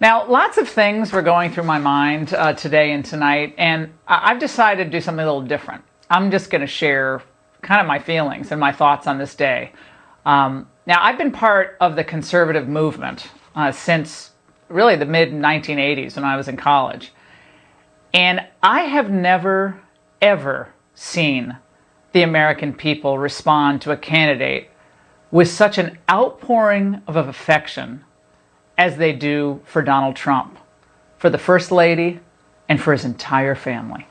Now, lots of things were going through my mind today and tonight, and I've decided to do something a little different. I'm just going to share kind of my feelings and my thoughts on this day. Now, I've been part of the conservative movement since really the mid-1980s when I was in college. And I have never, ever seen the American people respond to a candidate with such an outpouring of affection as they do for Donald Trump, for the First Lady, and for his entire family.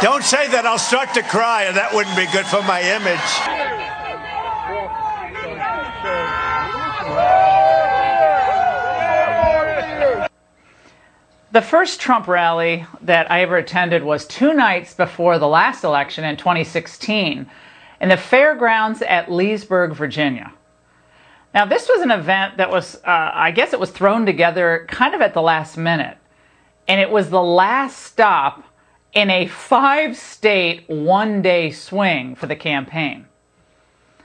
Don't say that, I'll start to cry, and that wouldn't be good for my image. The first Trump rally that I ever attended was 2 nights before the last election in 2016 in the fairgrounds at Leesburg, Virginia. Now, this was an event that was, I guess it was thrown together kind of at the last minute. And it was the last stop in a 5-state, one-day swing for the campaign.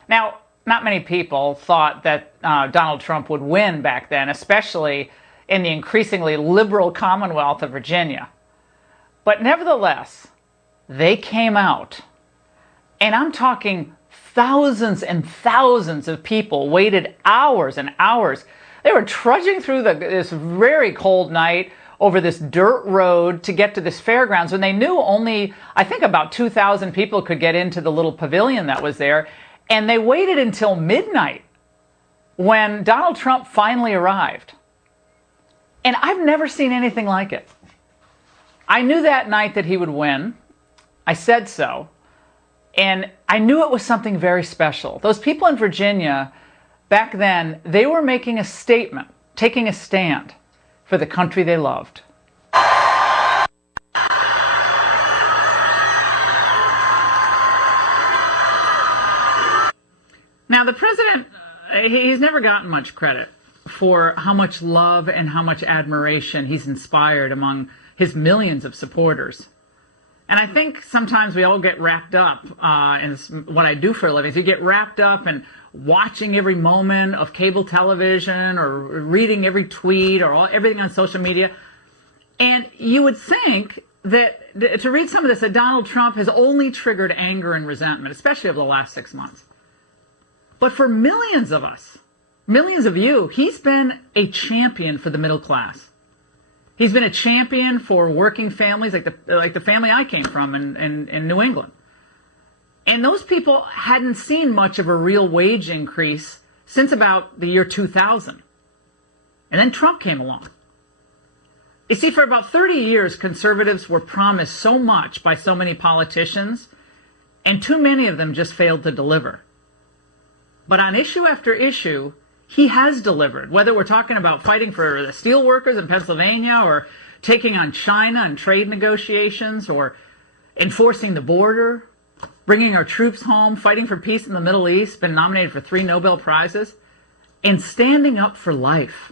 Now, not many people thought that Donald Trump would win back then, especially in the increasingly liberal Commonwealth of Virginia. But nevertheless, they came out. And I'm talking thousands and thousands of people waited hours and hours. They were trudging through this very cold night over this dirt road to get to this fairgrounds when they knew only, I think, about 2,000 people could get into the little pavilion that was there. And they waited until midnight when Donald Trump finally arrived. And I've never seen anything like it. I knew that night that he would win. I said so. And I knew it was something very special. Those people in Virginia, back then, they were making a statement, taking a stand for the country they loved. Now, the president, he's never gotten much credit for how much love and how much admiration he's inspired among his millions of supporters. And I think sometimes we all get wrapped up in what I do for a living. You get wrapped up in watching every moment of cable television or reading every tweet or everything on social media. And you would think that to read some of this, that Donald Trump has only triggered anger and resentment, especially over the last 6 months. But for millions of us, millions of you, he's been a champion for the middle class. He's been a champion for working families like the family I came from in New England. And those people hadn't seen much of a real wage increase since about the year 2000. And then Trump came along. You see, for about 30 years, conservatives were promised so much by so many politicians, and too many of them just failed to deliver. But on issue after issue, he has delivered, whether we're talking about fighting for the steel workers in Pennsylvania or taking on China and trade negotiations or enforcing the border, bringing our troops home, fighting for peace in the Middle East, been nominated for 3 Nobel Prizes, and standing up for life.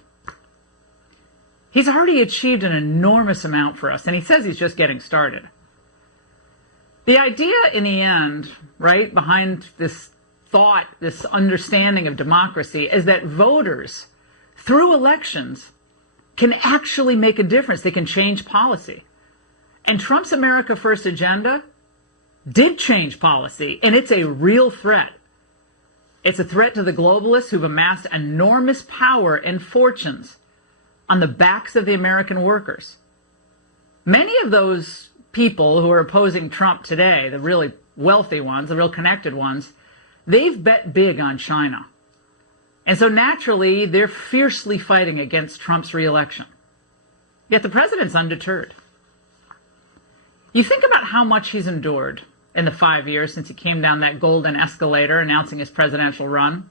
He's already achieved an enormous amount for us, and he says he's just getting started. The idea in the end, right, behind this thought, this understanding of democracy, is that voters, through elections, can actually make a difference. They can change policy. And Trump's America First agenda did change policy, and it's a real threat. It's a threat to the globalists who've amassed enormous power and fortunes on the backs of the American workers. Many of those people who are opposing Trump today, the really wealthy ones, the real connected ones, they've bet big on China. And so naturally, they're fiercely fighting against Trump's reelection. Yet the president's undeterred. You think about how much he's endured in the 5 years since he came down that golden escalator announcing his presidential run.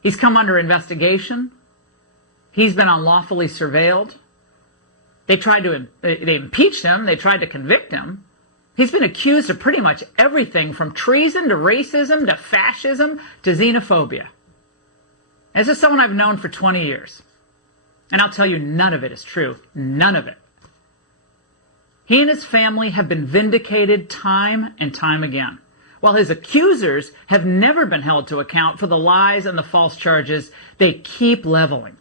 He's come under investigation. He's been unlawfully surveilled. They impeached him. They tried to convict him. He's been accused of pretty much everything from treason to racism to fascism to xenophobia. This is someone I've known for 20 years. And I'll tell you, none of it is true. None of it. He and his family have been vindicated time and time again, while his accusers have never been held to account for the lies and the false charges they keep leveling.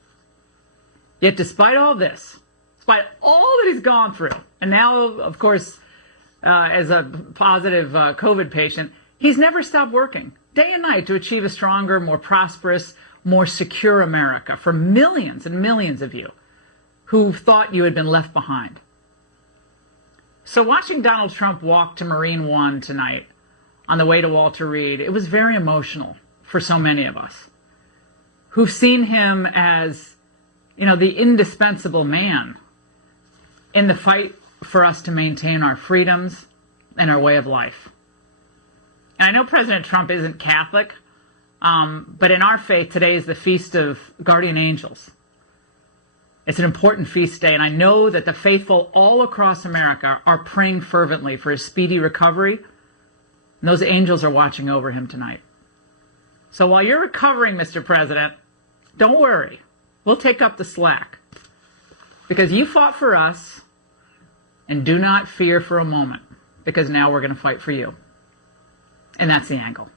Yet despite all this, despite all that he's gone through, and now, of course, as a positive COVID patient, he's never stopped working day and night to achieve a stronger, more prosperous, more secure America for millions and millions of you who thought you had been left behind. So watching Donald Trump walk to Marine One tonight on the way to Walter Reed, it was very emotional for so many of us who've seen him as, the indispensable man in the fight for us to maintain our freedoms and our way of life. And I know President Trump isn't Catholic, but in our faith, today is the Feast of Guardian Angels. It's an important feast day, and I know that the faithful all across America are praying fervently for his speedy recovery, and those angels are watching over him tonight. So while you're recovering, Mr. President, don't worry. We'll take up the slack, because you fought for us, and do not fear for a moment, because now we're going to fight for you. And that's the angle.